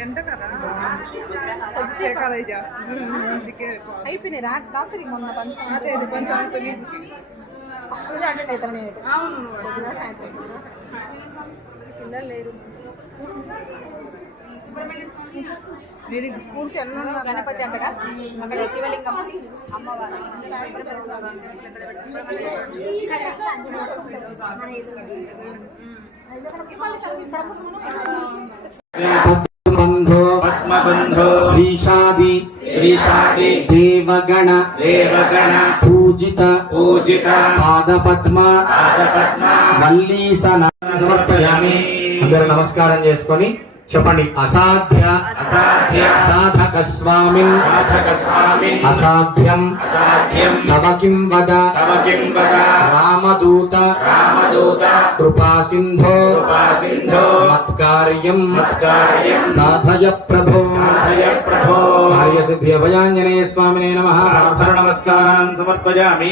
ఎంట కదా కొద్దిసేపు అలా చేస్తున్నారు అందుకే అయిపోయినాయి రా కాదు మొన్న పంచం అదే కొంచెం వీధికి ఫస్ట్ రోజు అటెండ్ అవుతాను నేను అవును పొద్దున సాయంత్రం పిల్లలు లేరు మీరు స్కూల్కి వెళ్ళిన గణపతి అక్కడ అక్కడ శివలింగం అమ్మవారు పద్మబంధో శ్రీషాది దేవగణ పూజిత పాదపద్మ వల్లీసన సమర్పయామి. అందరూ నమస్కారం చేసుకొని చెప్పండి. అసాధ్య సాధక స్వామిన్ అసాధ్యం తవ కిం వద రామదూత కృపా సింధో మత్కార్యం సాధయ ప్రభో. కార్యసిద్ధి అభయాంజనేయ స్వామినే నమః. ప్రార్థన నమస్కారాన్ సమర్పయామి.